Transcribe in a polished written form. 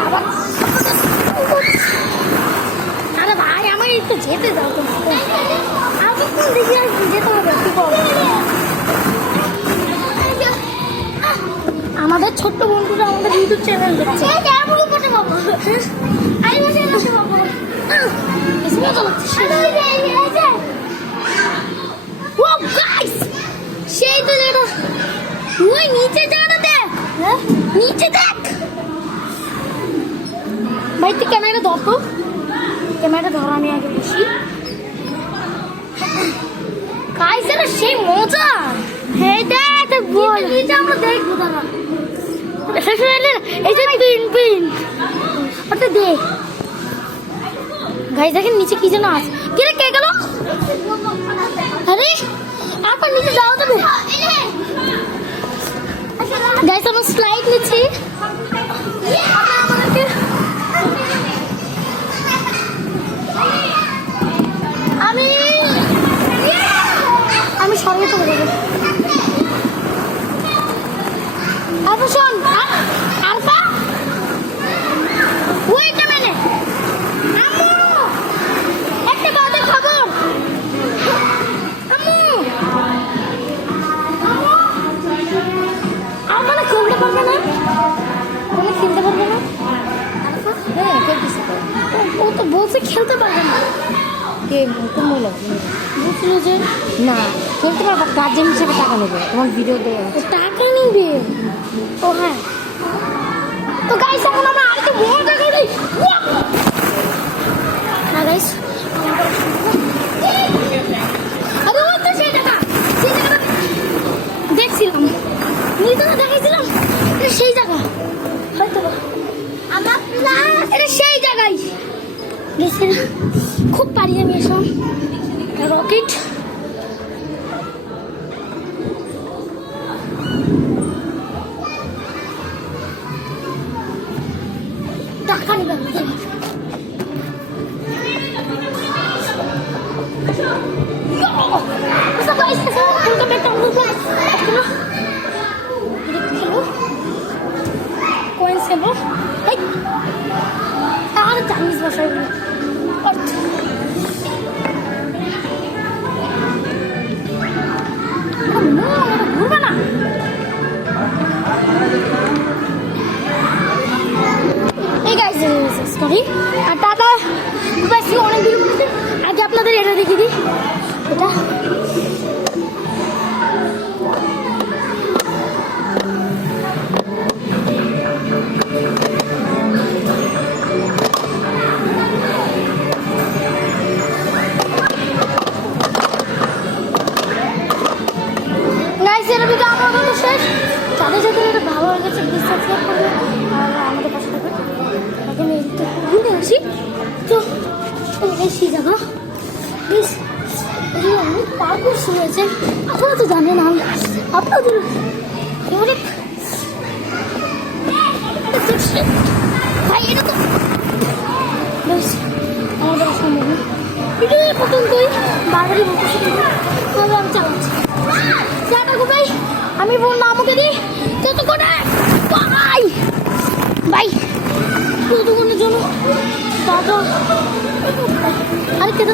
আবার আরে ভাই আমার একটু যেতে দাও তো আমি কোন দিকে যেতে হবে কি করবো আমাদের ছোট্ট বন্ধুরা আমাদের ইউটিউব চ্যানেল দেখছে সেই তো যেটা ওই নিচে যাওয়াটা দেখ নিচে দেখ ভাই তুই ক্যামেরাটা ধর তো ক্যামেরাটা ধর আমি আগে বসি কাইসের সেই মজা এই দেখ বল নিচে আমরা দেখবো দাদা এই যে পিন ওটা দেখ গাইস দেখেন নিচে কি যেন আছে কে রে কে গেল আরে আপা নিচে যাও যাবে গাইস আমরা স্লাইড নিচ্ছি আমি সঙ্গে তো বলবো আপা শোন আরফা ওয়েট আ মিনিট আম্মু একটা বাজে খবর আম্মু আমরা খেলতে পারবে না আমরা খেলতে পারবে না হ্যাঁ খেলতেছি তো ও তো বলছে খেলতে পারবে না কে কোন মহিলা বুঝলো যে না খেলতে পারবো গার্জেন হিসেবে টাকা নেবে তোমার ভিডিও দেয় ও টাকা নিবে ও হ্যাঁ তো গাইস এখন আমরা আরেকটু মজা করি না গাইস আরে ওই তো সেই জায়গা দেখছিলাম নিতে না দেখাইছিলাম এটা সেই জায়গা হয়তো আমার এটা সেই জায়গায় দেখছেন খুব পারি আমি এসব রকেট টাকা নিবে চাইনিজ ভাষায় ঘুরবে না এই গাইস সরি আর টাটা বেশি অনেক দিন আগে আপনাদের এটা দেখিয়ে দিই এটা শেষ যাদের যাদের এটা ভালো হয়ে গেছে প্লিজ সাবস্ক্রাইব করবে আর আমাদের পাশে থাকবে এখন ঘুরে আসি তো এই সেই জায়গা প্লিজ এগুলো অনেক পারফেক্ট শুনেছে আপনারা তো জানেন আপনাদের এবারে ভাই এটা তো বেশ আমাদের সম্ভব ভিডিও পর্যন্তই বারবারই বলতেছি তবে আমি চালাচ্ছি ভাই আমি বললাম আমাকে দিই কত করে ভাই ভাই কতক্ষণের জন্য দাদা আরে কেটে